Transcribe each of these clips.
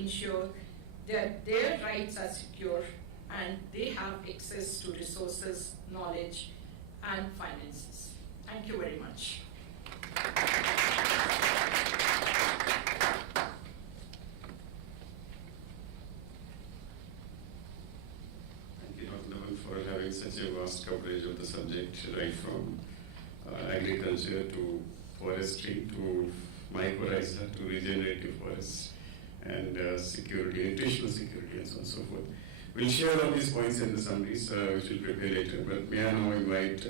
ensure that their rights are secure and they have access to resources, knowledge, and finances. Thank you very much. For having such a vast coverage of the subject, right from agriculture to forestry to mycorrhiza to regenerative forests and security, nutritional security, and so on and so forth. We'll share all these points in the summaries, which we'll prepare later. But may I now invite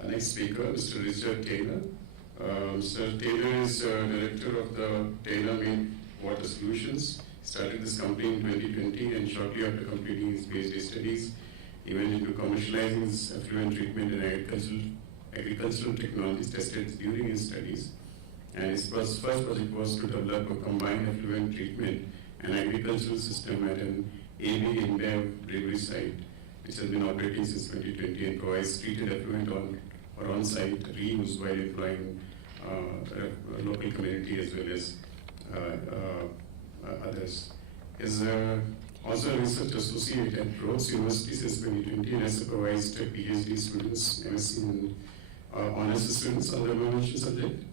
our next speaker, Mr. Richard Taylor. Mr. Taylor is director of the Taylor Main Water Solutions. Started this company in 2020, and shortly after completing his PhD studies, he went into commercializing his effluent treatment and agricultural technologies tested during his studies. And his first project was to develop a combined effluent treatment and agricultural system at an AB InBev brewery site, which has been operating since 2020 and provides treated effluent on-site reuse while employing local community as well as others. Is also a research associate at Rhodes University since 2020 and has supervised PhD students, MSc and honors students on the mentioned subject.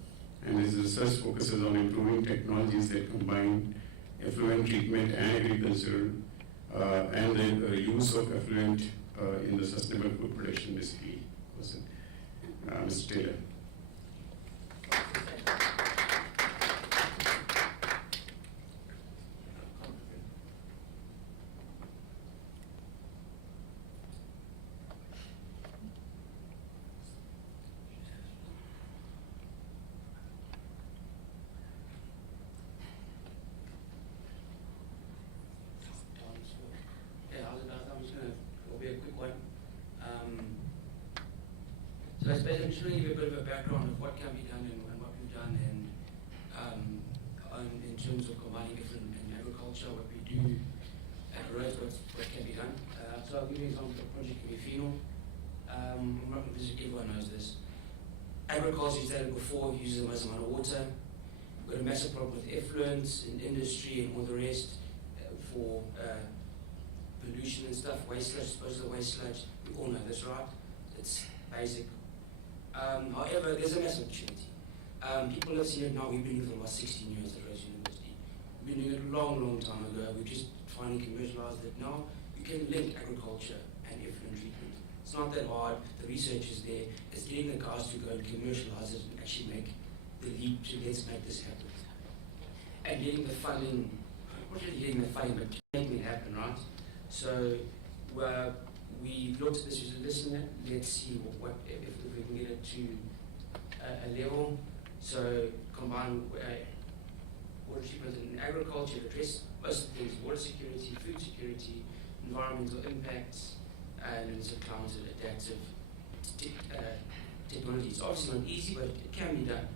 And his research focuses on improving technologies that combine effluent treatment and agriculture and the use of effluent in the sustainable food production, basically. Mr. Taylor. So I suppose I'm just going to give a bit of a background of what can be done and what we've done, and in terms of combining effluent and agriculture, what we do at Rhodes, what can be done. So I'll give you an example of Project Phenol. Everyone knows this. Agriculture, you stated before, uses a massive amount of water. We've got a massive problem with effluents in industry and all the rest for pollution and stuff, waste sludge, disposal of waste sludge. We all know this, right? It's basic. However, there's a massive opportunity. People have seen it now. We've been doing it for the last 16 years at Rhodes University. We've been doing it a long, long time ago. We've just finally commercialized it now. You can link agriculture and effluent treatment. It's not that hard. The research is there. It's getting the guys to go and commercialize it and actually make the leap to let's make this happen. And getting the funding, not really getting the funding, but making it happen, right? So we looked at this, let's see what if we can get it to a level. So combine water treatment and agriculture to address most of the things: water security, food security, environmental impacts, and also climate adaptive technologies. It's obviously not easy, but it can be done.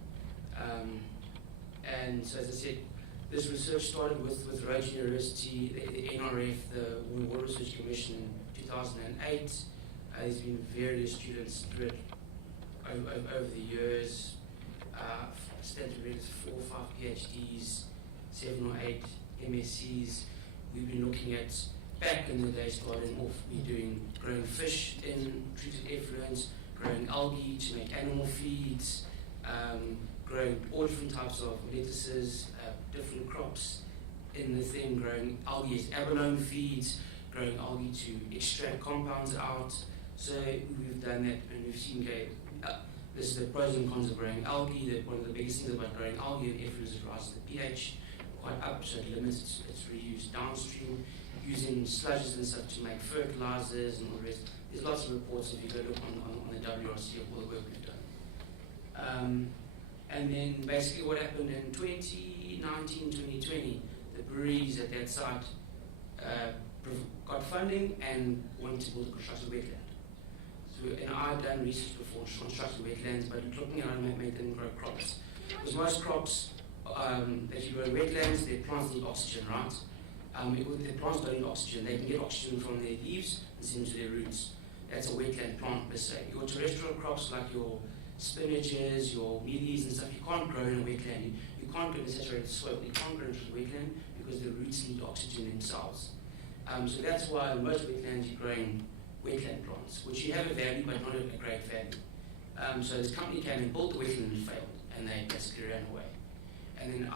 And so, as I said, this research started with Rhodes University, the NRF, the Water Research Commission in 2008. There's been various students spread over the years. Studied 4 or 5 PhDs, 7 or 8 MSCs. We've been looking at, back in the day, starting off, growing fish in treated effluents, growing algae to make animal feeds, growing all different types of lettuces, different crops in the thing, growing algae as abalone feeds, growing algae to extract compounds out. So we've done that, and we've seen this is the pros and cons of growing algae. That one of the biggest things about growing algae in effluents is it rises the pH quite up, so it limits its reuse downstream, using sludges and stuff to make fertilizers and all the rest. There's lots of reports if you go look on the WRC of all the work we've done. And then basically what happened in 2019, 2020, the breweries at that site got funding and wanted to build a constructed wetland. So, and I've done research before on constructed wetlands, but looking at how to make them grow crops. Because most crops that you grow in wetlands, their plants need oxygen, right? Their plants don't need oxygen. They can get oxygen from their leaves and send it to their roots. That's a wetland plant per se. Your terrestrial crops like your spinaches, your mealies and stuff, you can't grow in a wetland. You can't grow in a saturated soil. You can't grow in a wetland because the roots need oxygen themselves. So that's why most wetlands you're growing wetland plants, which you have a value but not a great value. So this company came and built the wetland and failed, and they basically ran away. And then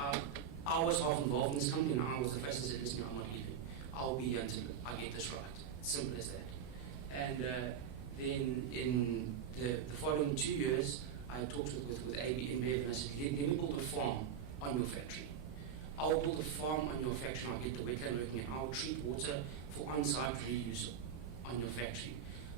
I was half involved in this company, and I was the first that said, listen, I'm not leaving. I'll be here until I get this right. Simple as that. And then in the following 2 years, I talked with AB InBev, and I said, let me build a farm on your factory. I'll build a farm on your factory, I'll get the wetland working, and I'll treat water for on-site reuse on your factory.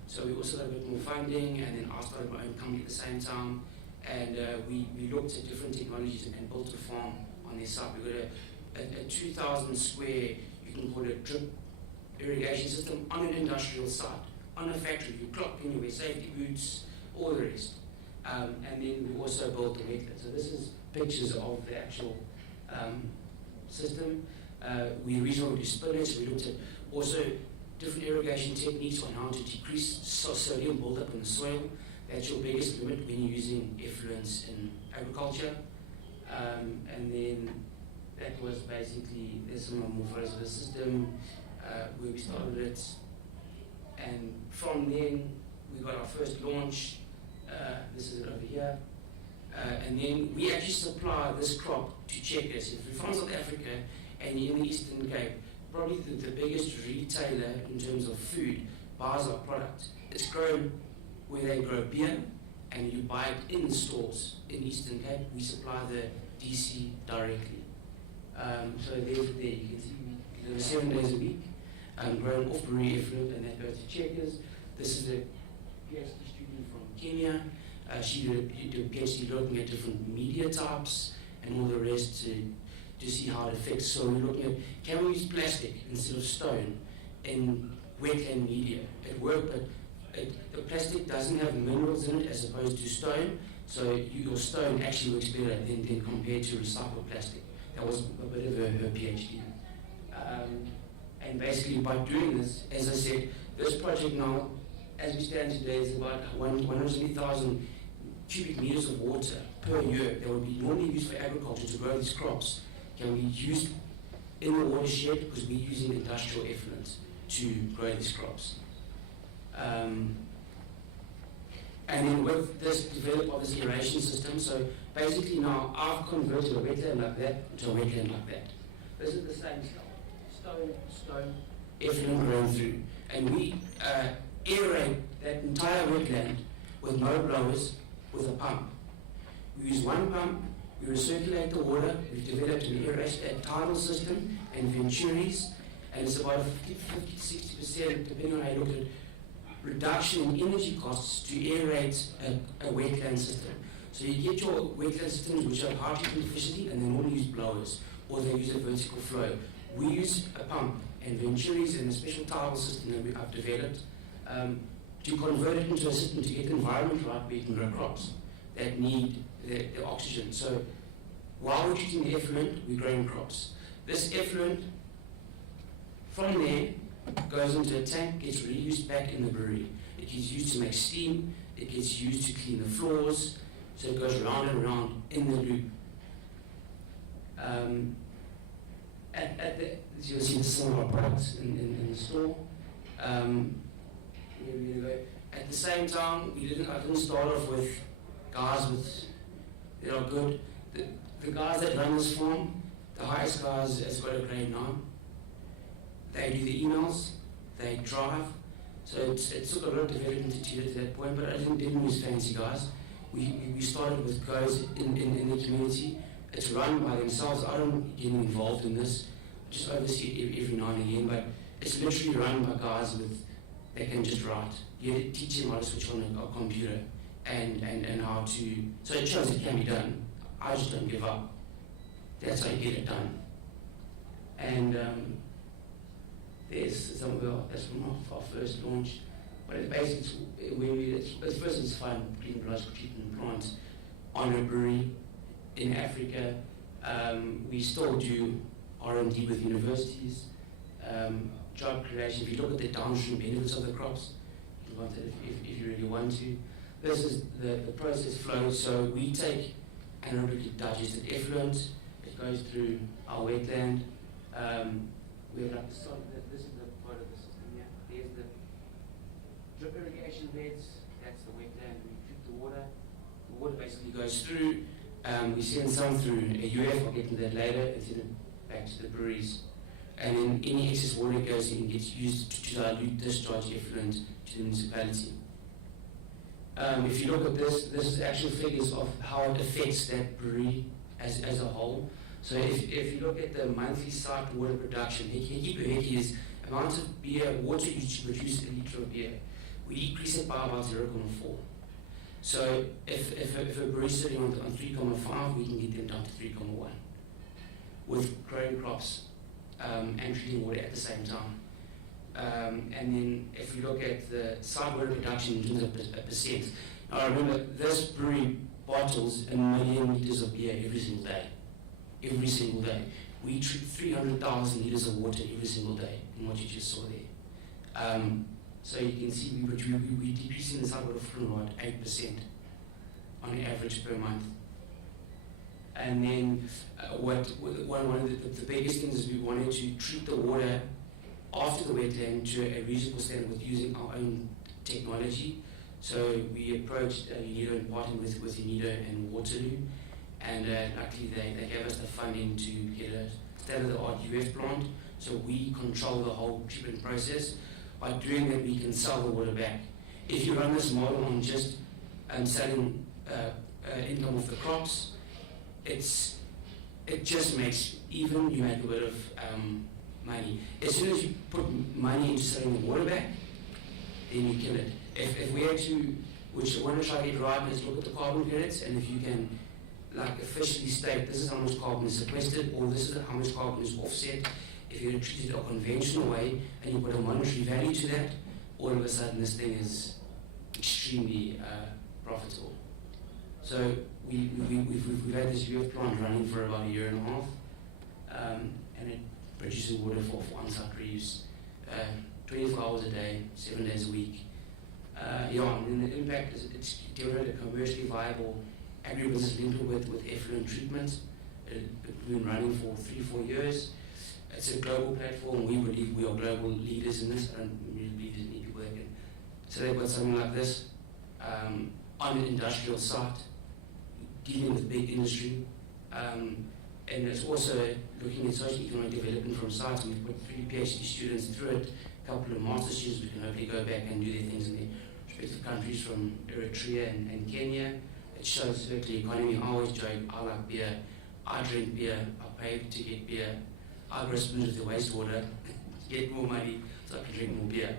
So we also got a bit more funding, and then I started my own company at the same time, and we looked at different technologies and built a farm on their site. We got a 2,000 square, you can call it a drip irrigation system on an industrial site, on a factory. You clock in, you wear safety boots, all the rest. And then we also built the wetland. So this is pictures of the actual system. We originally spillage. We looked at also different irrigation techniques on how to decrease sodium buildup in the soil. That's your biggest limit when you're using effluents in agriculture. And then that was basically, there's some more photos of the system where we started it. And from then, we got our first launch. This is it over here. And then we actually supply this crop to checkers. If you're from South Africa and you're in the Eastern Cape, probably the biggest retailer in terms of food buys our product. It's grown where they grow beer, and you buy it in the stores in Eastern Cape. We supply the DC directly. So there you can see we do 7 days a week, grown off brewery effluent, and that goes to checkers. This is a PhD student from Kenya. She did a PhD looking at different media types and all the rest to see how it affects. So we're looking at, can we use plastic instead of stone in wetland media? It worked, but the plastic doesn't have minerals in it as opposed to stone, so your stone actually works better than compared to recycled plastic. That was a bit of her PhD. And basically by doing this, as I said, this project now, as we stand today, is about 180,000 cubic meters of water per year that would be normally used for agriculture to grow these crops, can be used in the watershed because we're using industrial effluent to grow these crops. And then with this, develop of this aeration system, so basically now I've converted a wetland like that into a wetland like that. This is the same stuff, stone, effluent growing through. And we aerate that entire wetland with no blowers, with a pump. We use one pump, we recirculate the water, we've developed an aerated tidal system and venturies, and it's about 50 to 60%, depending on how you look at it, reduction in energy costs to aerate a wetland system. So you get your wetland systems which have high treatment efficiency, and they normally use blowers, or they use a vertical flow. We use a pump and venturies and a special tidal system that I've developed to convert it into a system to get the environment right where you can grow crops that need the oxygen. So while we're treating the effluent, we're growing crops. This effluent, from there, goes into a tank, gets reused back in the brewery. It gets used to make steam, it gets used to clean the floors, so it goes round and round in the loop. You'll see some of our products in the store. At the same time, I didn't start off with guys that are good. The guys that run this farm, the highest guys has got a grade 9. They do the emails, they drive. So it took a lot of development to get to that point, but I didn't use fancy guys. We started with guys in the community. It's run by themselves. I don't get involved in this, just oversee it every now and again, but it's literally run by guys that can just write. You have to teach them how to switch on a computer and how to, so it shows it can be done. I just don't give up. That's how you get it done. And there's some of that's from our first launch, but it's basically it's first it's fun clean biological treatment plants on a brewery in Africa. We still do R&D with universities, job creation. If you look at the downstream benefits of the crops, you want it if you really want to. This is the process flow. So we take anaerobically digested effluent. It goes through our wetland. We have like the solid, this is the part of the system here. There's the drip irrigation beds, that's the wetland, we treat the water. The water basically goes through, we send some through a UF, I'll get into that later, and send it back to the breweries. And then any excess water goes in and gets used to dilute discharge effluent to the municipality. If you look at this, this is actual figures of how it affects that brewery as a whole. So if you look at the monthly site water production, heki per heki is amount of beer, water used to produce a litre of beer. We decrease it by about 0.4. So if a brewery is sitting on 3.5, we can get them down to 3.1 with growing crops and treating water at the same time. And then if you look at the site water production in terms of a percent, now remember this brewery bottles 1 million litres of beer every single day. Every single day. We treat 300,000 litres of water every single day in what you just saw there. So you can see we decreasing the site water footprint about 8% on average per month. And then one of the biggest things is we wanted to treat the water after the wetland to a reasonable standard with using our own technology. So we approached UNIDO and partnered with UNIDO and Waterloo, and luckily they gave us the funding to get a state-of-the-art UF plant. So we control the whole treatment process. By doing that, we can sell the water back. If you run this model on just selling income of the crops, it just makes, even you make a bit of money. As soon as you put money into selling the water back, then you kill it. If we had to, which I want to try to get right, is look at the carbon credits, and if you can like officially state this is how much carbon is sequestered, or this is how much carbon is offset, if you treat it a conventional way and you put a monetary value to that, all of a sudden this thing is extremely profitable. So we've had this UF plant running for about 1.5 years, and it produces water for on-site reuse, 24 hours a day, 7 days a week. And the impact is it's developed a commercially viable agribusiness linked with effluent treatment. It's been running for 3-4 years. It's a global platform. We believe we are global leaders in this. I don't really believe there's any people that can. So they've got something like this on an industrial site, dealing with big industry. And it's also looking at socio-economic development from sites. We've put 3 PhD students through it, a couple of master students who can hopefully go back and do their things in their respective countries from Eritrea and Kenya. It shows the economy. I always joke, I like beer, I drink beer, I pay to get beer, I grow spoons with the wastewater, get more money so I can drink more beer.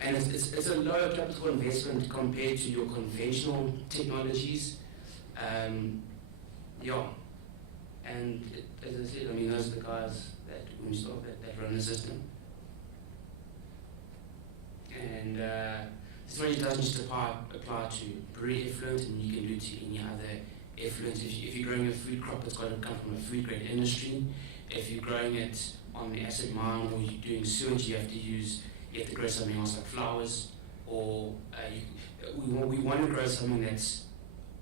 And it's a lower capital investment compared to your conventional technologies. And as I said, I mean, those are the guys that when we start that run the system. And this really doesn't just apply to brewery effluent, and you can do it to any other effluent. If you're growing a food crop, it's got to come from a food grade industry. If you're growing it on the acid mine or you're doing sewage, you have to grow something else like flowers, or we want to grow something that's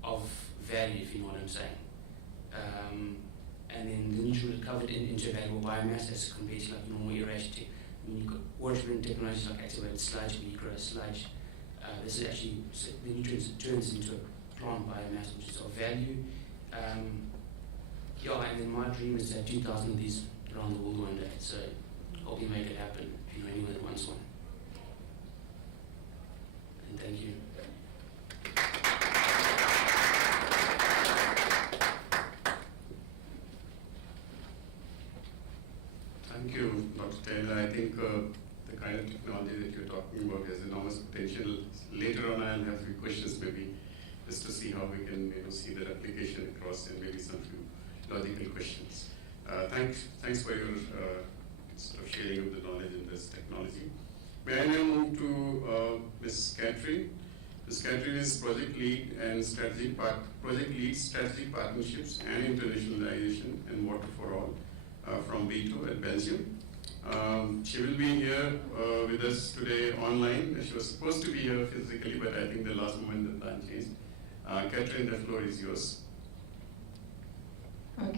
of value, if you know what I'm saying. And then the nutrient is covered into valuable biomass as compared to like normal aeration. When you've got water treatment technologies like activated sludge, where you grow sludge, this is actually, the nutrients turns into a plant biomass, which is of value. And then my dream is to have 2,000 of these around the world one day, so hope you make it happen if you know anyone that wants one. And thank you. Thank you, Dr. Taylor. I think the kind of technology that you're talking about has enormous potential. Later on, I'll have a few questions, maybe just to see how we can see that application across, and maybe some few logical questions. Thanks for your sort of sharing of the knowledge in this technology. May I now move to Ms. Catherine? Ms. Catherine is project lead strategy partnerships and internationalization and water for all from B2 at Belgium. She will be here with us today online. She was supposed to be here physically, but I think the last moment the plan changed. Catherine, the floor is yours.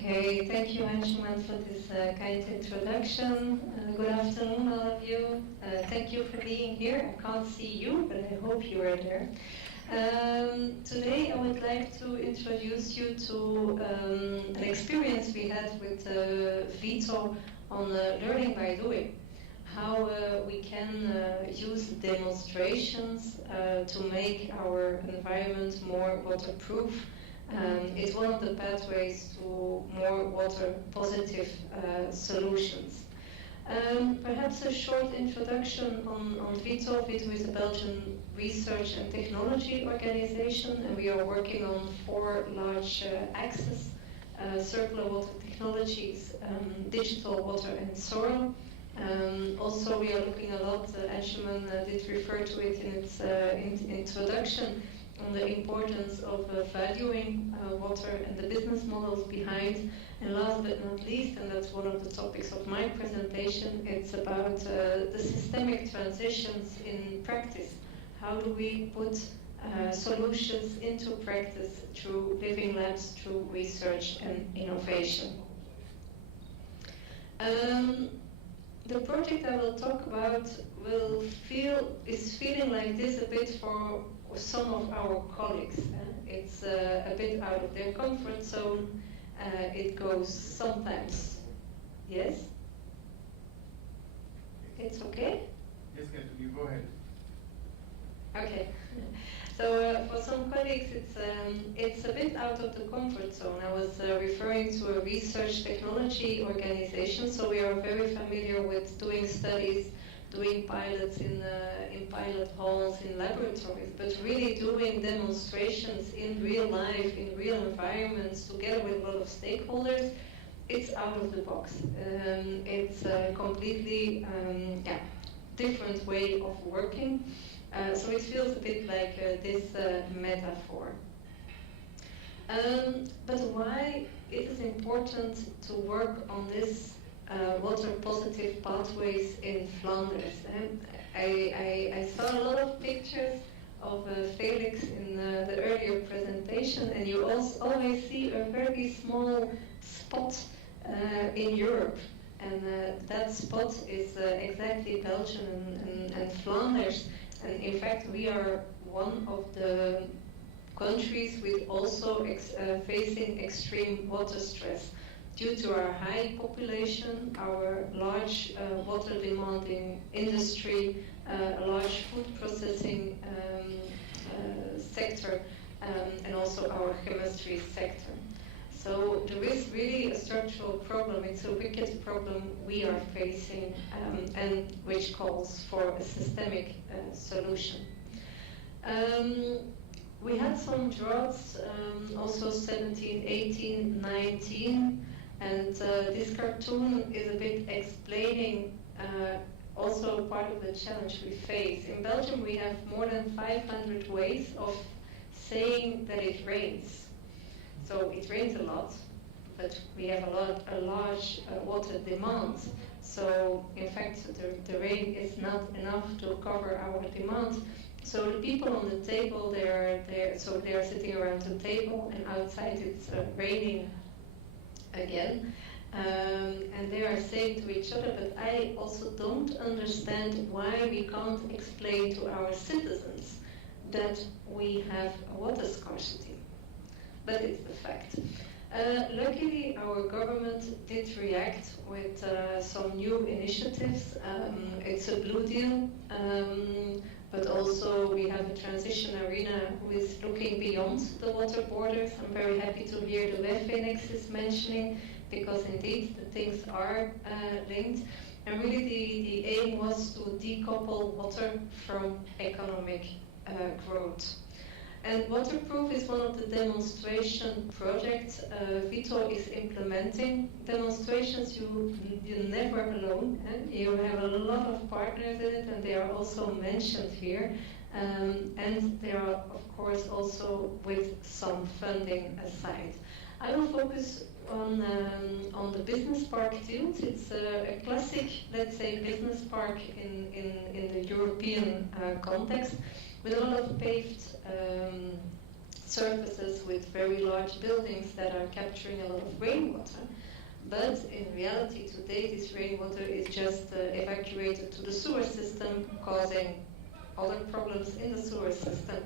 Okay, thank you, Anshuman, for this kind introduction. Good afternoon, all of you. Thank you for being here. I can't see you, but I hope you are there. Today, I would like to introduce you to an experience we had with Vito on learning by doing. How we can use demonstrations to make our environment more waterproof. It's one of the pathways to more water positive solutions. Perhaps a short introduction on Vito. Vito is a Belgian research and technology organization, and we are working on 4 large axes: circular water technologies, digital water and soil. Also, we are looking a lot, Anshuman did refer to it in its introduction, on the importance of valuing water and the business models behind. And last but not least, and that's one of the topics of my presentation, it's about the systemic transitions in practice. How do we put solutions into practice through living labs, through research and innovation? The project I will talk about is feeling like this a bit for some of our colleagues. It's a bit out of their comfort zone. It goes sometimes. Yes? It's okay? Yes, you go ahead. Okay. So for some colleagues, it's a bit out of the comfort zone. I was referring to a research technology organization, so we are very familiar with doing studies, doing pilots in pilot halls, in laboratories, but really doing demonstrations in real life, in real environments, together with a lot of stakeholders, it's out of the box. It's a completely different way of working. So it feels a bit like this metaphor. But why it is important to work on this water positive pathways in Flanders? I saw a lot of pictures of Felix in the earlier presentation, and you also always see a very small spot in Europe. And that spot is exactly Belgium and Flanders. And in fact, we are one of the countries with also facing extreme water stress due to our high population, our large water demanding industry, a large food processing sector, and also our chemistry sector. So there is really a structural problem. It's a wicked problem we are facing, and which calls for a systemic solution. We had some droughts, also 17, 18, 19, and this cartoon is a bit explaining also part of the challenge we face. In Belgium, we have more than 500 ways of saying that it rains. So it rains a lot, but we have a large water demand. So in fact, the rain is not enough to cover our demand. So the people on the table, they are sitting around the table, and outside it's raining again. And they are saying to each other, but I also don't understand why we can't explain to our citizens that we have a water scarcity. But it's the fact. Luckily, our government did react with some new initiatives. It's a Blue Deal, but also we have a transition arena who is looking beyond the water borders. I'm very happy to hear the WEFINEX is mentioning, because indeed the things are linked. And really the aim was to decouple water from economic growth. And Waterproof is one of the demonstration projects Vito is implementing. Demonstrations, you're never alone. You have a lot of partners in it, and they are also mentioned here. And they are, of course, also with some funding aside. I will focus on the business park field. It's a classic, let's say, business park in the European context, with a lot of paved surfaces with very large buildings that are capturing a lot of rainwater. But in reality today, this rainwater is just evacuated to the sewer system, causing other problems in the sewer system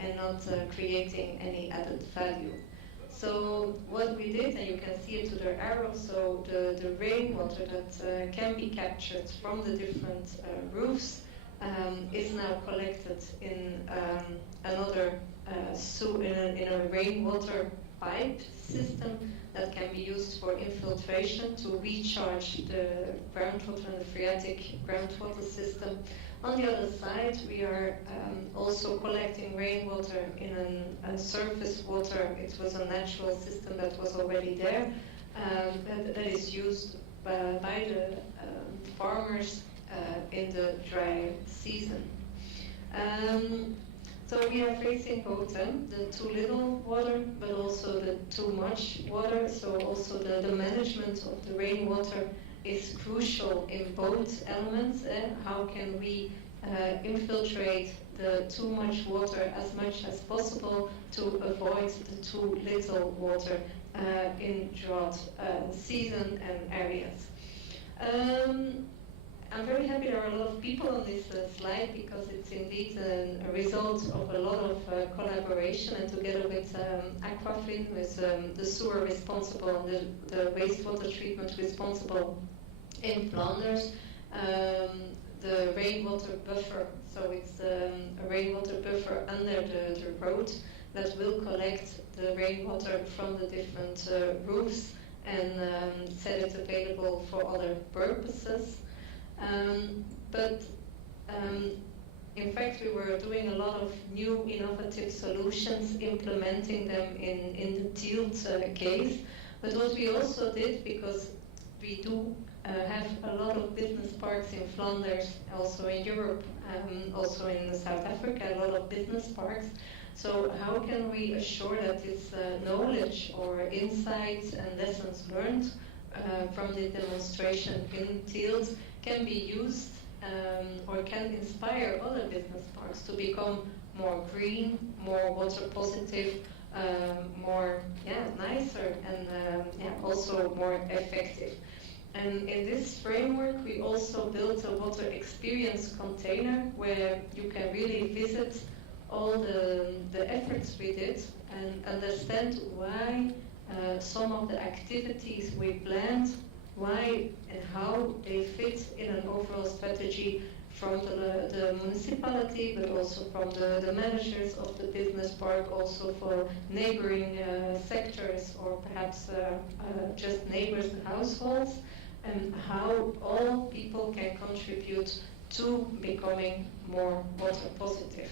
and not creating any added value. So what we did, and you can see it to the arrow, so the rainwater that can be captured from the different roofs is now collected in another in a rainwater pipe system that can be used for infiltration to recharge the groundwater and the phreatic groundwater system. On the other side, we are also collecting rainwater in a surface water. It was a natural system that was already there, that is used by the farmers in the dry season. So we are facing both the too little water, but also the too much water. So also the management of the rainwater is crucial in both elements. How can we infiltrate the too much water as much as possible to avoid the too little water in drought season and areas. I'm very happy there are a lot of people on this slide because it's indeed a result of a lot of collaboration, and together with Aquafin, with the sewer responsible and the wastewater treatment responsible in Flanders, the rainwater buffer. So it's a rainwater buffer under the road that will collect the rainwater from the different roofs and set it available for other purposes. In fact, we were doing a lot of new innovative solutions, implementing them in the Tielt case. But what we also did, because we do have a lot of business parks in Flanders, also in Europe, also in South Africa, a lot of business parks. So how can we assure that this knowledge or insights and lessons learned from the demonstration in Tielt can be used or can inspire other business parks to become more green, more water positive, more nicer, and also more effective. And in this framework, we also built a water experience container where you can really visit all the efforts we did and understand why some of the activities we planned, why and how they fit in an overall strategy from the municipality, but also from the managers of the business park, also for neighboring sectors or perhaps just neighbors and households, and how all people can contribute to becoming more water positive.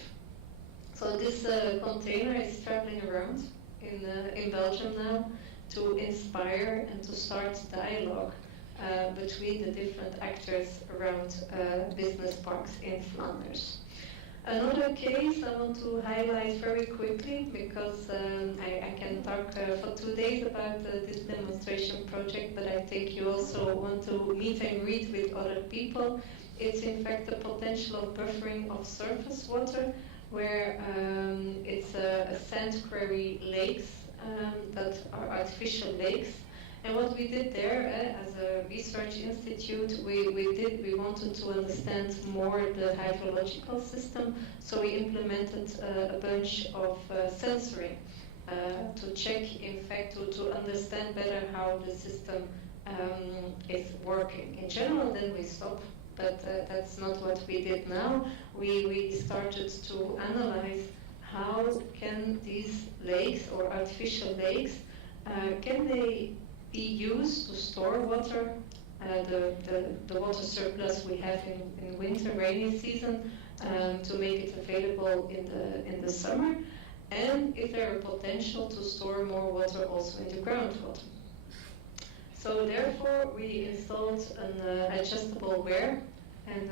So this container is traveling around in Belgium now to inspire and to start dialogue between the different actors around business parks in Flanders. Another case I want to highlight very quickly, because I can talk for 2 days about this demonstration project, but I think you also want to meet and greet with other people. It's in fact the potential of buffering of surface water, where it's a sand quarry lakes that are artificial lakes. And what we did there as a research institute, we wanted to understand more the hydrological system, so we implemented a bunch of sensoring to check, in fact, to understand better how the system is working. In general, then we stop, but that's not what we did now. We started to analyze how can these lakes or artificial lakes, can they be used to store water, the water surplus we have in winter rainy season, to make it available in the summer, and is there a potential to store more water also in the groundwater. So therefore we installed an adjustable weir, and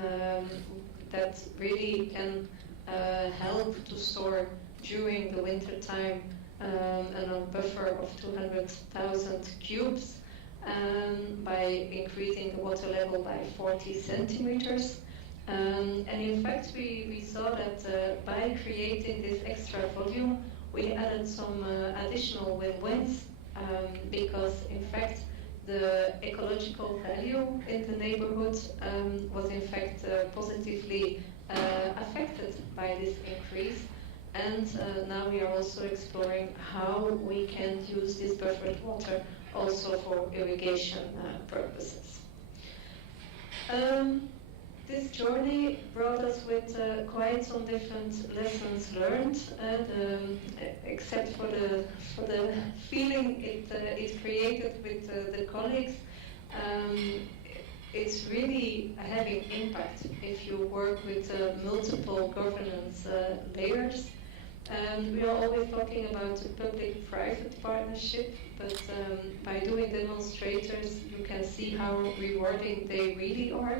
that really can help to store during the winter time a buffer of 200,000 cubes by increasing the water level by 40 centimeters. And in fact, we saw that by creating this extra volume, we added some additional win-wins because in fact the ecological value in the neighborhood was in fact positively affected by this increase. And now we are also exploring how we can use this buffered water also for irrigation purposes. This journey brought us with quite some different lessons learned, and except for the feeling it created with the colleagues. It's really having impact if you work with multiple governance layers. And we are always talking about a public-private partnership, but by doing demonstrators, you can see how rewarding they really are.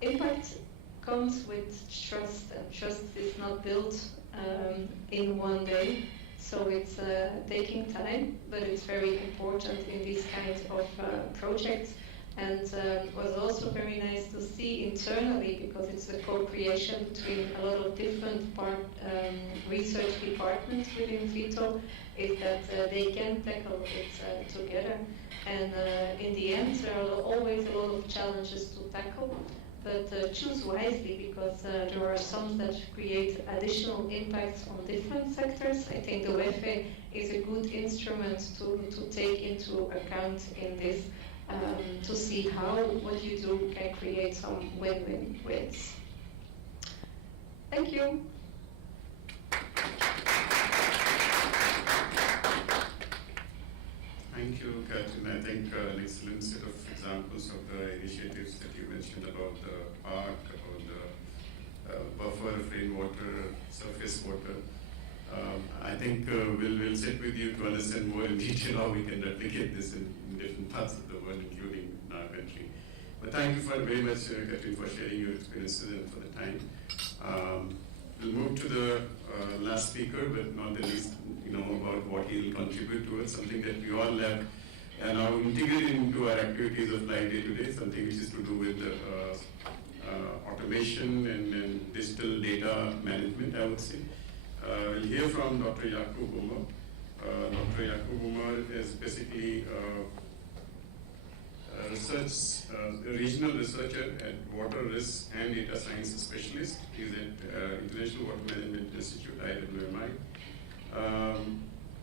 Impact comes with trust, and trust is not built in one day. So it's taking time, but it's very important in these kinds of projects. And was also very nice to see internally, because it's a co-creation between a lot of different research departments within VITO, is that they can tackle it together. And in the end, there are always a lot of challenges to tackle, but choose wisely, because there are some that create additional impacts on different sectors. I think the WEFE is a good instrument to take into account in this, to see how what you do can create some win-win-wins. Thank you. Thank you, Catherine. I think an excellent set of examples of the initiatives that you mentioned about the park, about the buffer of rainwater, surface water. I think we'll sit with you to understand more in detail how we can replicate this in different parts of the world, including in our country. But thank you very much, Catherine, for sharing your experiences and for the time. We'll move to the last speaker, but not the least, about what he will contribute towards, something that we all have now integrated into our activities of life day to day, something which is to do with automation and digital data management, I would say. We'll hear from Dr. Jakub Umar. Dr. Jakub Umar is basically a regional researcher at Water Risk and Data Science Specialist. He's at International Water Management Institute, IWMI.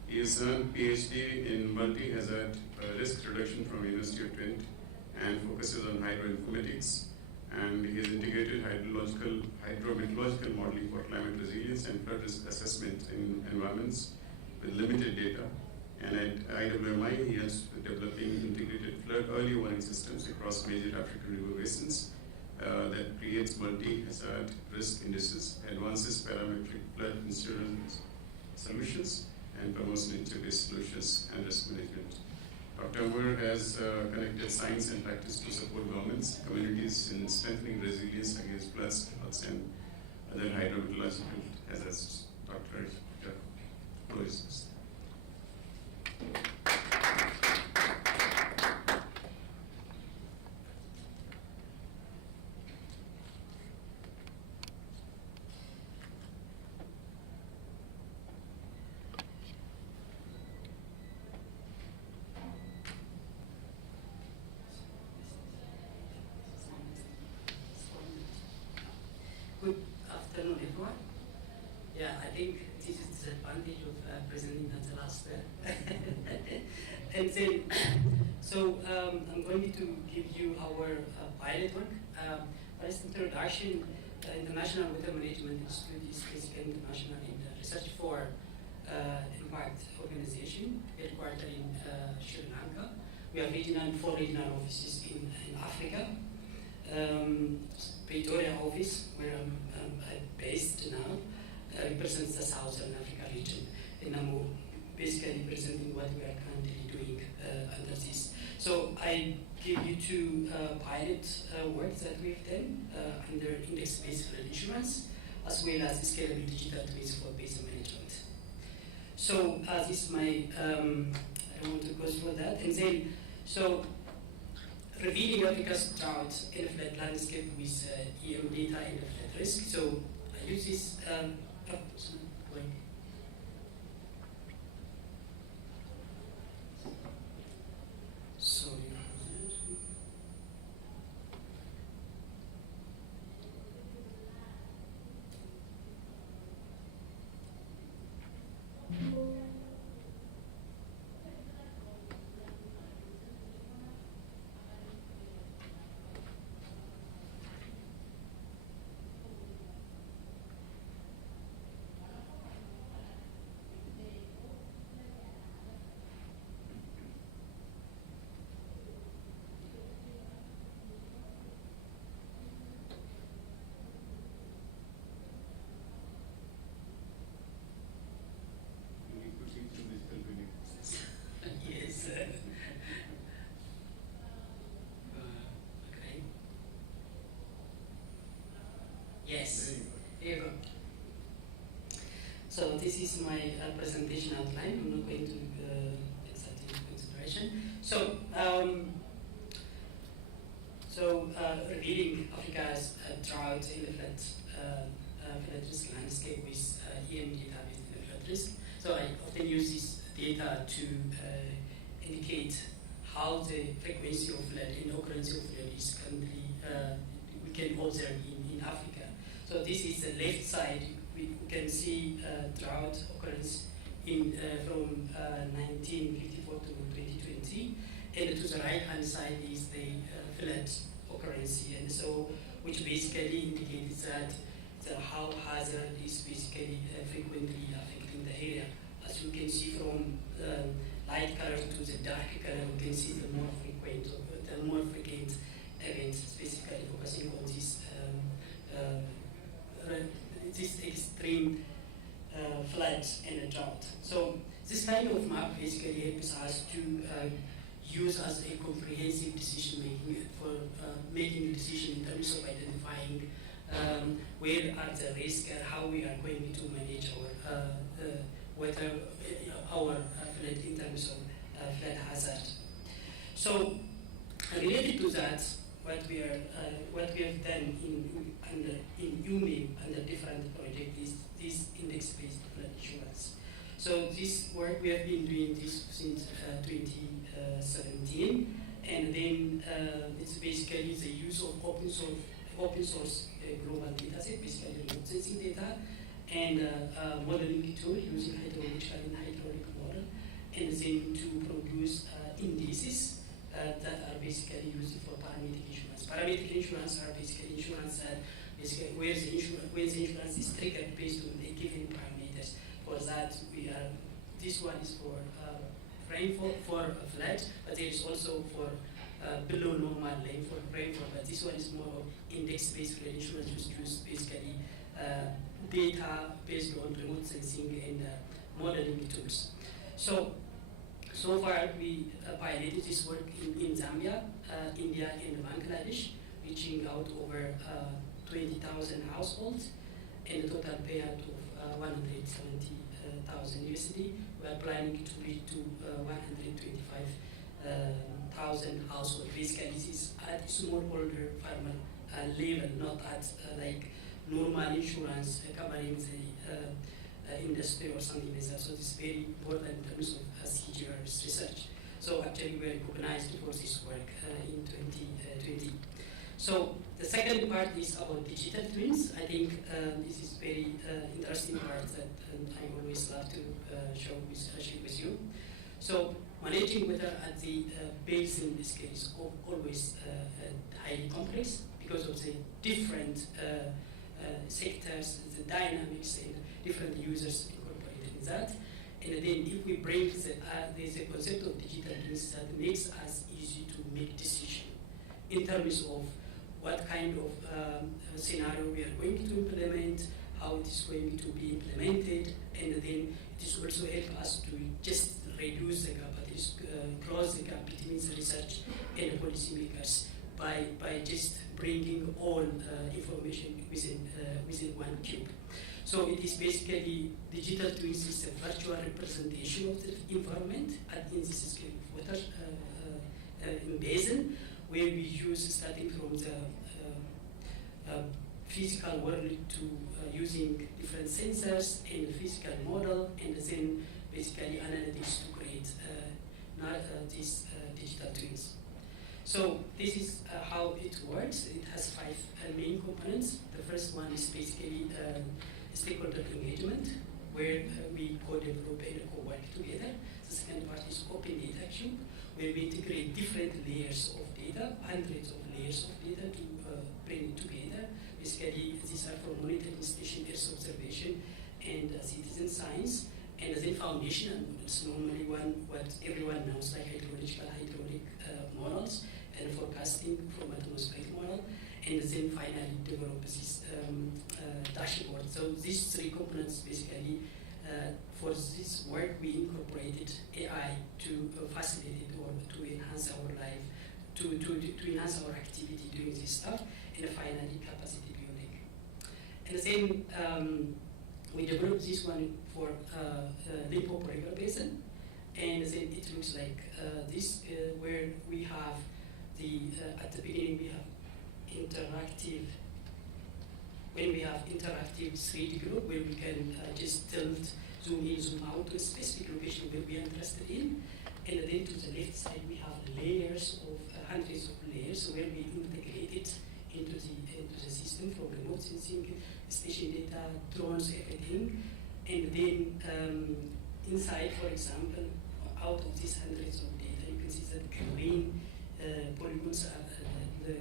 He has done PhD in multi-hazard risk reduction from University of Twente and focuses on hydroinformatics. And he has integrated hydrometeorological modeling for climate resilience and flood risk assessment in environments with limited data. And at IWMI, he is developing integrated flood early warning systems across major African river basins that creates multi-hazard risk indices, advances parametric flood insurance solutions, and promotes nature-based solutions and risk management. Dr. Umar has connected science and practice to support governments, communities in strengthening resilience against floods, droughts, and other hydrometeorological hazards. Dr. Jakub, please. Good afternoon, everyone. Yeah, I think this is the advantage of presenting at the last. And then, so I'm going to give you our pilot work. First introduction, International Water Management Institute is basically international in research for impact organization, headquartered in Sri Lanka. We have 4 regional offices in Africa. Pretoria office, where I'm based now, represents the Southern Africa region. And I'm basically presenting what we are currently doing under this. So I give you 2 pilot works that we've done under index-based flood insurance, as well as scalable digital tools for basin management. So this is my, I don't want to go through that. And then, so revealing Africa's drought and flood landscape with EM data and flood risk. So I use this Sorry. We proceed to digital twinning. Yes. Okay. Yes. Here you go. So this is my presentation outline. I'm not going to take that into consideration. Revealing Africa's drought in the flood risk landscape with EM data based in the flood risk. So I often use this data to indicate how the frequency of flood and occurrence of flood is currently we can observe in Africa. So this is the left side. We can see drought occurrence from 1954 to 2020, and to the right hand side is the flood occurrence, and so which basically indicates that how hazard is basically frequently affecting the area. As you can see from light color to the dark color, you can see the more frequent events, basically focusing on this extreme floods and drought. So this kind of map basically helps us to use as a comprehensive decision making for making a decision in terms of identifying where are the risks and how we are going to manage our flood in terms of flood hazard. So related to that, what we have done in UME under different projects is this index-based flood insurance. So this work we have been doing this since 2017, and then it's basically the use of open source global data set, basically remote sensing data, and modeling tool using hydrological and hydraulic model, and then to produce indices that are basically used for parametric insurance. Parametric insurance are basically insurance that basically where the insurance is triggered based on the given parameters. For that, this one is for rainfall, for flood, but there is also for below normal rainfall, but this one is more of index-based flood insurance, which use basically data based on remote sensing and modeling tools. So far, we piloted this work in Zambia, India, and Bangladesh, reaching out over 20,000 households and a total payout of 170,000 USD. We are planning to reach to 125,000 households. Basically, this is at smallholder farmer level, not at like normal insurance covering the industry or something like that. So this is very important in terms of CSIR research. So actually we are recognized for this work in 2020. So the second part is about digital twins. I think this is very interesting part that I always love to share with you. So managing weather at the base in this case is always highly complex because of the different sectors, the dynamics, and different users incorporated in that. And then if we bring there's a concept of digital twins that makes us easy to make decisions in terms of what kind of scenario we are going to implement, how it is going to be implemented, and then it is also help us to just reduce the gap, that is close the gap between the research and the policymakers by just bringing all information within one cube. So it is basically digital twins is a virtual representation of the environment in this scale of water in basin, where we use starting from the physical world to using different sensors and physical model, and then basically analytics to create these digital twins. So this is how it works. It has 5 main components. The first one is basically stakeholder engagement, where we co-develop and co-work together. The second part is open data cube, where we integrate different layers of data, hundreds of layers of data to bring it together. Basically, these are for monitoring station Earth observation and citizen science. And then foundation, and it's normally what everyone knows, like hydraulic models and forecasting from atmospheric model. And then finally develop this dashboard. So these 3 components basically, for this work we incorporated AI to facilitate or to enhance our life, to enhance our activity doing this stuff, and finally capacity building. And then we developed this one for Limpopo River Basin, and then it looks like this, where we have at the beginning we have interactive, when we have interactive 3D group where we can just tilt, zoom in, zoom out to a specific location where we are interested in. And then to the left side we have layers of hundreds of layers where we integrate it into the system from remote sensing, station data, drones, everything. And then inside, for example, out of these hundreds of data, you can see that green polygons are the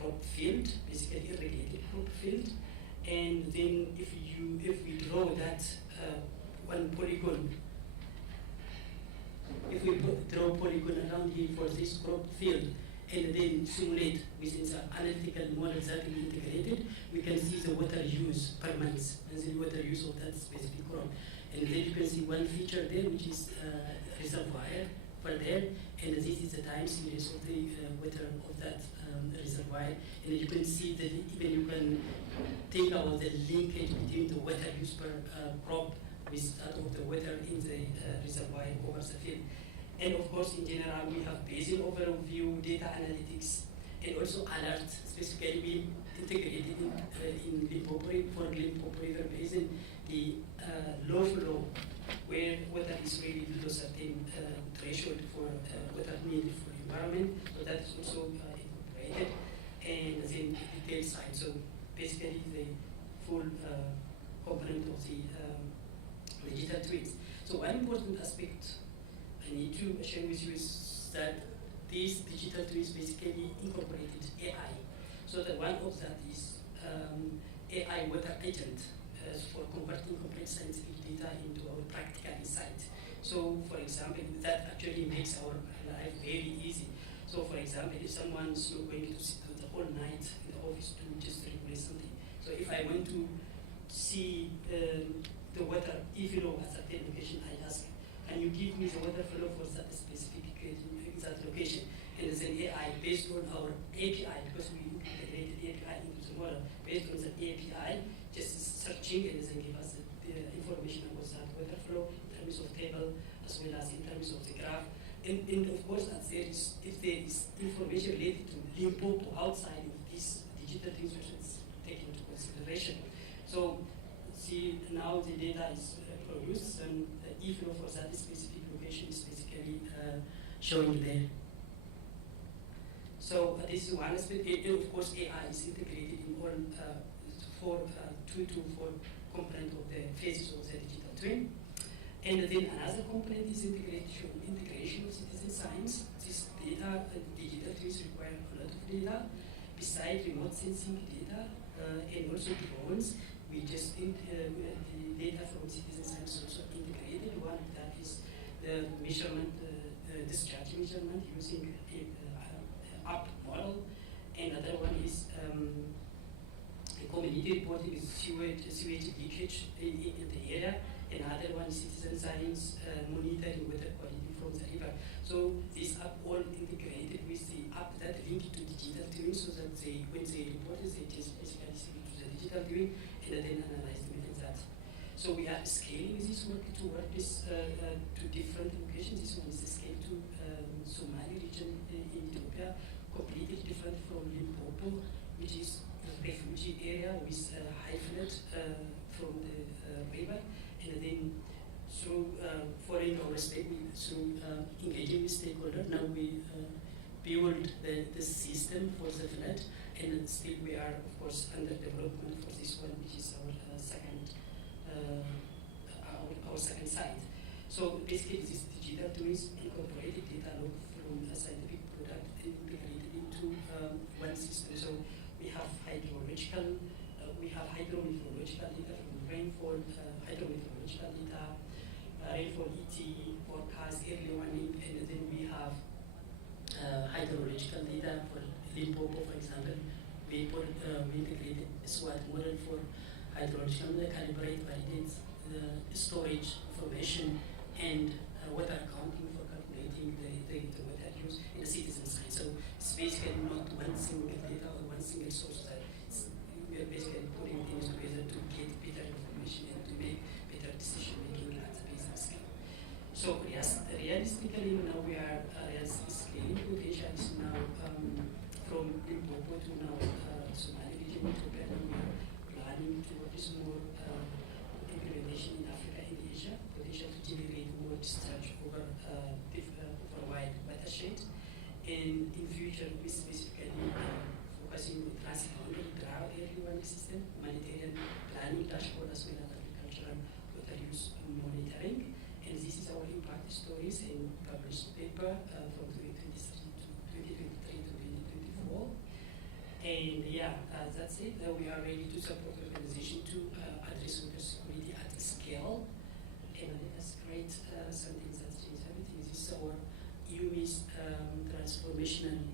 crop field, basically irrigated crop field. And then if we draw that one polygon, if we draw polygon around here for this crop field, and then simulate within the analytical models that we integrated, we can see the water use per month and the water use of that specific crop. And then you can see one feature there, which is reservoir for there, and this is the time series of the water of that reservoir. And you can see that even you can take out the linkage between the water use per crop with that of the water in the reservoir over the field. And of course, in general, we have basin overview, data analytics, and also alert. Specifically, we integrated in Limpopo, for Limpopo River Basin, the low flow, where water is really below certain threshold for water needed for environment. So that is also incorporated. And then the detail side. So basically, the full component of the digital twins. So one important aspect I need to share with you is that these digital twins basically incorporated AI. So that one of that is AI water agent for converting complex scientific data into our practical insight. So for example, that actually makes our life very easy. So for example, if someone's not going to sit the whole night in the office to just regulate something. So if I want to see the water, if you know a certain location, I ask, can you give me the water flow for that specific that location? And then AI, based on our API, because we integrated API into the model, based on the API, just searching and then give us the information about that water flow in terms of table, as well as in terms of the graph. And of course, if there is information related to Limpopo outside of these digital things, we should take into consideration. So see, now the data is produced, and if for that specific location is basically showing there. So this is one aspect. And of course, AI is integrated in all 2 to 4 components of the phases of the digital twin. And then another component is integration of citizen science. This data, digital twins require a lot of data. Besides remote sensing data and also drones, we just the data from citizen science also integrated. One of that is the measurement, discharge measurement using app model. Another one is community reporting is sewage leakage in the area. Another one is citizen science monitoring water quality from the river. So these are all integrated with the app that link to digital twin, so that when they report it, they just basically send it to the digital twin and then analyze them in that. So we are scaling this work to work with to different locations. This one is a scale to Somali region in Ethiopia, completely different from Limpopo, which is a refugee area from the river, and then through following our step, through engaging with stakeholders, now we build the system for the flood, and still we are, of course, under development for this one, which is our second site. So basically, this digital tools incorporated data log from a scientific product and integrated into one system. So we have hydrological, we have hydrometeorological data from rainfall, hydrometeorological data, rainfall ET, forecast, early warning, and then we have hydrological data for Limpopo, for example. We integrated a SWOT model for hydrological, calibrate, validate storage information, and water accounting for calculating the water use in the citizen side. So it's basically not one single data or one single source that we are basically putting things together to get better information and to make better decision making at the business scale. So yes, realistically now we are scaling potential is now from Limpopo to now Somali region to Ghana. We are planning to what is more implementation in Africa and Asia, potential to generate more discharge over wide watershed. And in future, we specifically focusing on transboundary drought early warning system, humanitarian planning dashboard, as well as agricultural water use monitoring. And this is our impact stories and published paper from 2023 to 2024. And yeah, that's it. We are ready to support the organization to address water security at scale. And that's great, something that changes everything. This is our UMIS transformational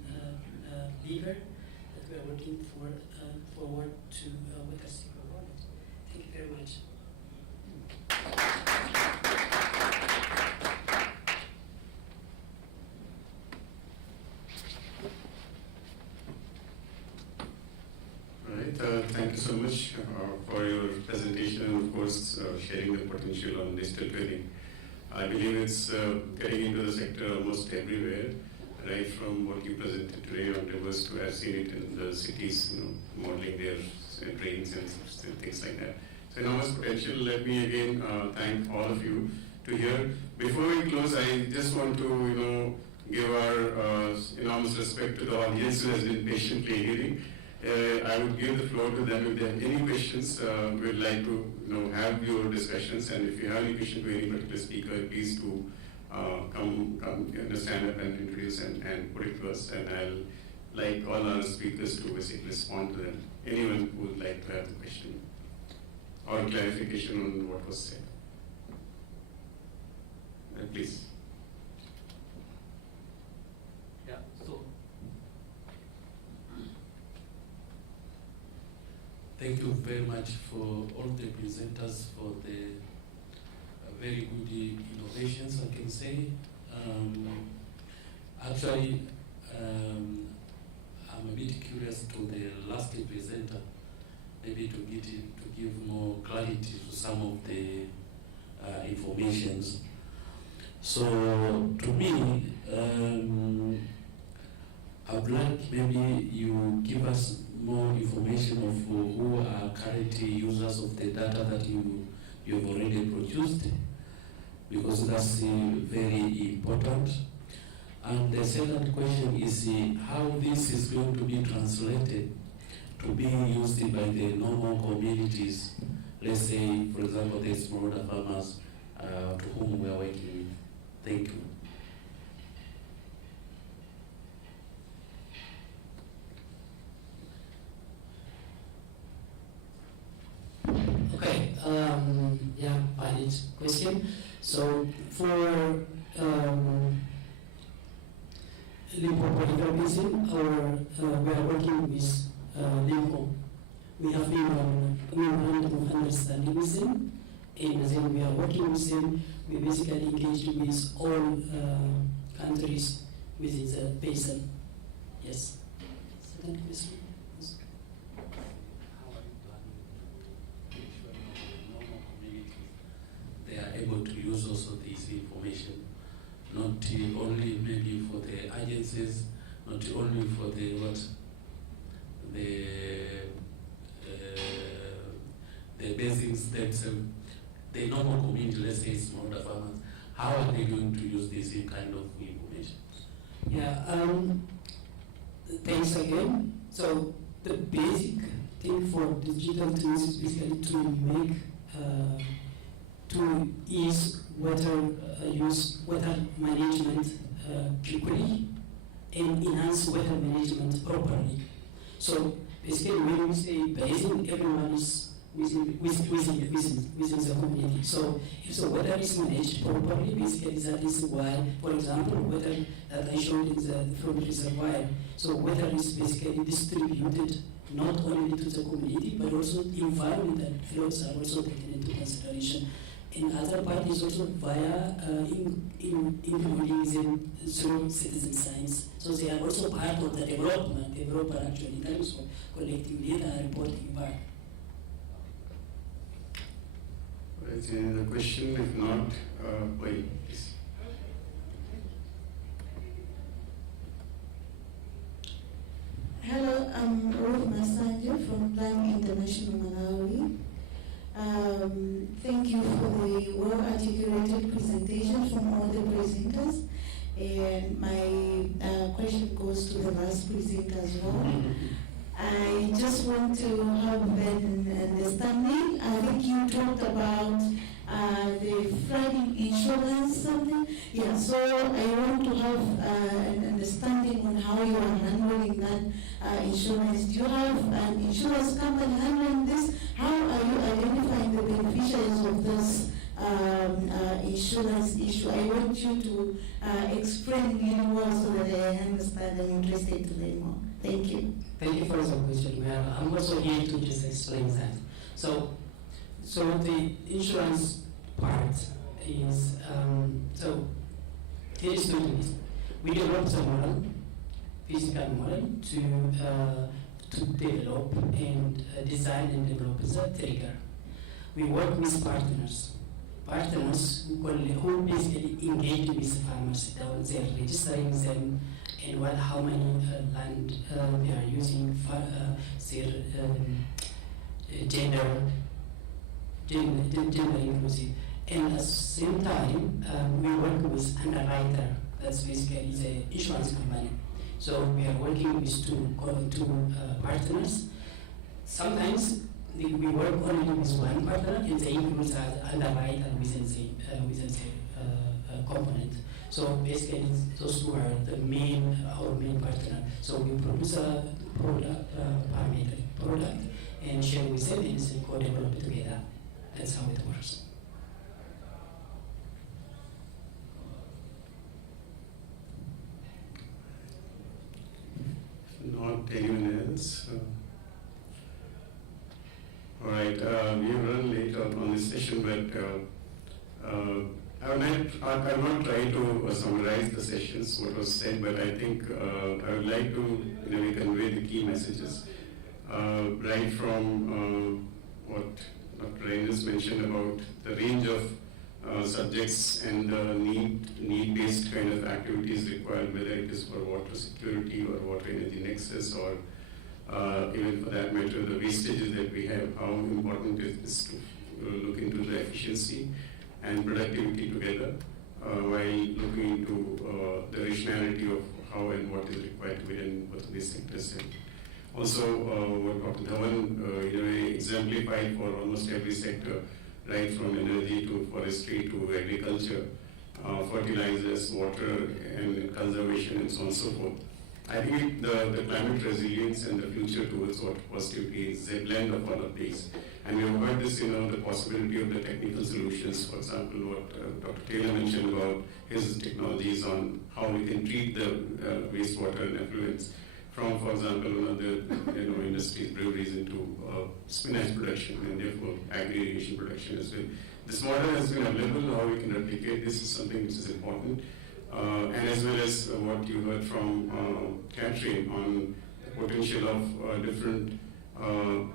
lever that we are working forward to water secure world. Thank you very much. Thank you so much for your presentation and of course sharing the potential on digital twinning. I believe it's getting into the sector almost everywhere, right from what you presented today on rivers to I've seen it in the cities, modeling their drains and things like that. So enormous potential. Let me again thank all of you to hear. Before we close, I just want to give our enormous respect to the audience who has been patiently hearing. I would give the floor to them if they have any questions. We'd like to have your discussions, and if you have any question to any particular speaker, please do come stand up and introduce and put it to us. And I'll like all our speakers to basically respond to them. Anyone who would like to have the question or clarification on what was said, please. Yeah. So. Thank you very much for all the presenters for the very good innovations, I can say. Actually, I'm a bit curious to the last presenter, maybe to give more clarity to some of the informations. So, to me, I would like maybe you give us more information of who are currently users of the data that you've already produced, because that's very important. And the second question is how this is going to be translated to be used by the normal communities, let's say, for example, the smallholder farmers to whom we are working with. Thank you. Okay, valid question. So for Limpopo River Basin, we are working with Limpo. We have been on a memorandum of understanding with them, and then we are working with them. We basically engage with all countries within the basin. Yes. Second question. They are able to use also this information, not only maybe for the agencies, not only for the basins that the normal community, let's say smallholder farmers, how are they going to use this kind of information? Yeah, thanks again. So the basic thing for digital tools is basically to make to ease water use water management quickly and enhance water management properly. So basically, when we say basin, everyone is within the community. So if the water is managed properly, basically that is why, for example, water that I showed in the from reservoir. So water is basically distributed not only to the community, but also environmental flows are also taken into consideration. And other part is also via including them through citizen science. So they are also part of the developer actually in terms of collecting data and reporting back. Is there any other question? If not, please. Hello, I'm Ruth Masanja from Plan International Malawi. Thank you for the well-articulated presentation from all the presenters. And my question goes to the last presenter as well. I just want to have an understanding. I think you talked about the flooding insurance something. Yeah, so I want to have an understanding on how you are handling that insurance. Do you have an insurance company handling this? How are you identifying the beneficiaries of this insurance issue? I want you to explain really well so that I understand and I'm interested to learn more. Thank you. Thank you for the question. I'm also here to just explain that. So the insurance part is, here is doing this. We developed a model, physical model, to develop and design and develop as a trigger. We work with partners who basically engage with farmers. They're registering them and how many land they are using, their gender inclusive. And at the same time, we work with underwriter, that's basically the insurance company. So we are working with two partners. Sometimes we work only with one partner and they include the underwriter within the component. So basically, those two are our main partner. So we produce a parametric product and share with them and co-develop it together. That's how it works. Not anyone else? All right, we have run late on this session, but I will not try to summarize the sessions, what was said, but I think I would like to convey the key messages. Right from what Dr. Reynolds mentioned about the range of subjects and the need-based kind of activities required, whether it is for water security or water energy nexus or even for that matter the wastages that we have, how important it is to look into the efficiency and productivity together while looking into the rationality of how and what is required within both of these sectors. And also, what Dr. Dhawan exemplified for almost every sector, right from energy to forestry to agriculture, fertilizers, water and conservation and so on and so forth. I think the climate resilience and the future towards water positivity is a blend of all of these. And we have heard this, the possibility of the technical solutions. For example, what Dr. Taylor mentioned about his technologies on how we can treat the wastewater and effluents from, for example, one of the industries, breweries into spinach production and therefore agri-irrigation production as well. This model has been available. How we can replicate this is something which is important. And as well as what you heard from Catherine on the potential of different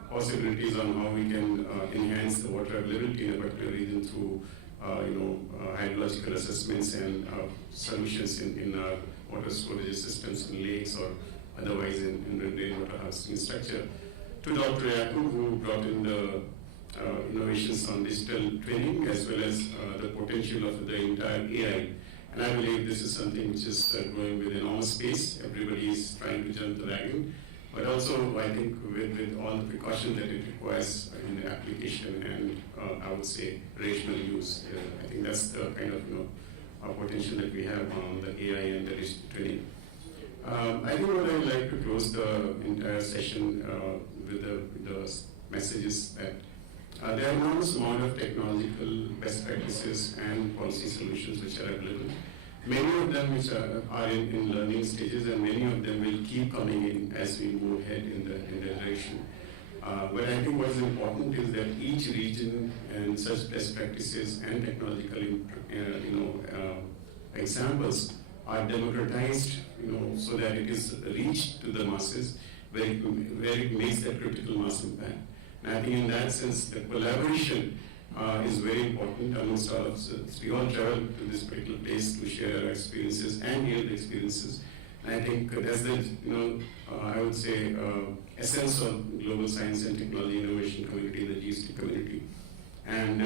possibilities on how we can enhance the water availability in a particular region through hydrological assessments and solutions in our water storage systems in lakes or otherwise in rainwater harvesting structure. To Dr. Yakub, who brought in the innovations on digital training as well as the potential of the entire AI. And I believe this is something which is growing with enormous pace. Everybody is trying to jump the wagon. But also, I think with all the precautions that it requires in the application and I would say rational use, I think that's the kind of potential that we have on the AI and the digital training. I think what I would like to close the entire session with the message is that there are enormous amount of technological best practices and policy solutions which are available. Many of them which are in learning stages, and many of them will keep coming in as we move ahead in the direction. But I think what's important is that each region and such best practices and technological examples are democratized, so that it is reached to the masses where it makes that critical mass impact. And I think in that sense, the collaboration is very important amongst all of us. We all travel to this particular place to share our experiences and hear the experiences. And I think that's the, I would say, essence of global science and technology innovation community, the G-STIC community. And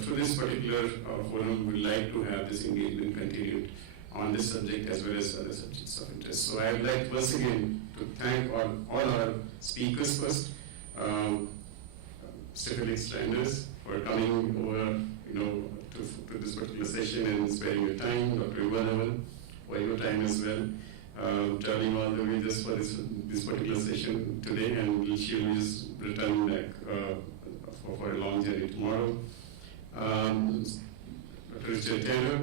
through this particular forum, we'd like to have this engagement continued on this subject as well as other subjects of interest. So I would like once again to thank all our speakers first, Felix Stranders, for coming over, to this particular session and sparing your time, Dr. Ivanavan, for your time as well, traveling all the way just for this particular session today, and she'll be just returning back for a long journey tomorrow. Dr. Richard Taylor,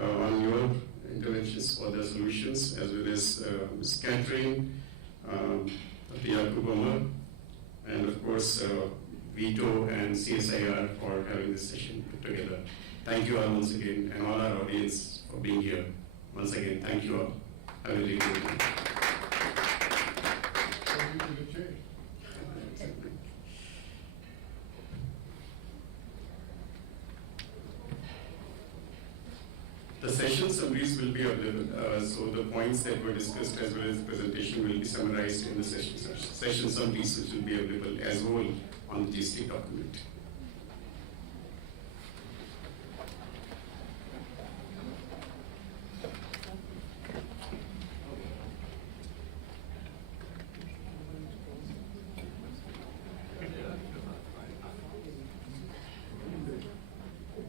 on your interventions for the solutions, as well as Ms. Catherine, Dr. Yakub Omar, and of course, Vito and CSIR for having this session put together. Thank you all once again, and all our audience for being here. Once again, thank you all. Have a really good day. The session summaries will be available, so the points that were discussed as well as the presentation will be summarized in the session summaries, which will be available as well on the G-STIC document.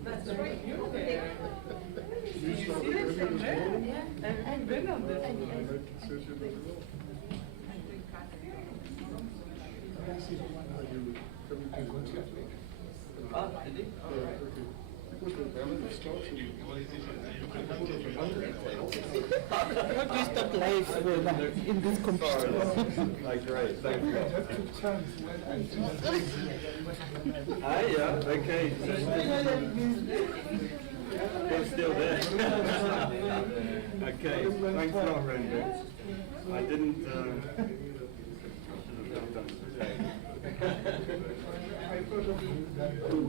That's right. You're there. I've been on this. What is the life in this computer? Great, thank you. Hi, yeah, okay. You're still there. Okay, thanks a lot, Randy. I didn't. Okay.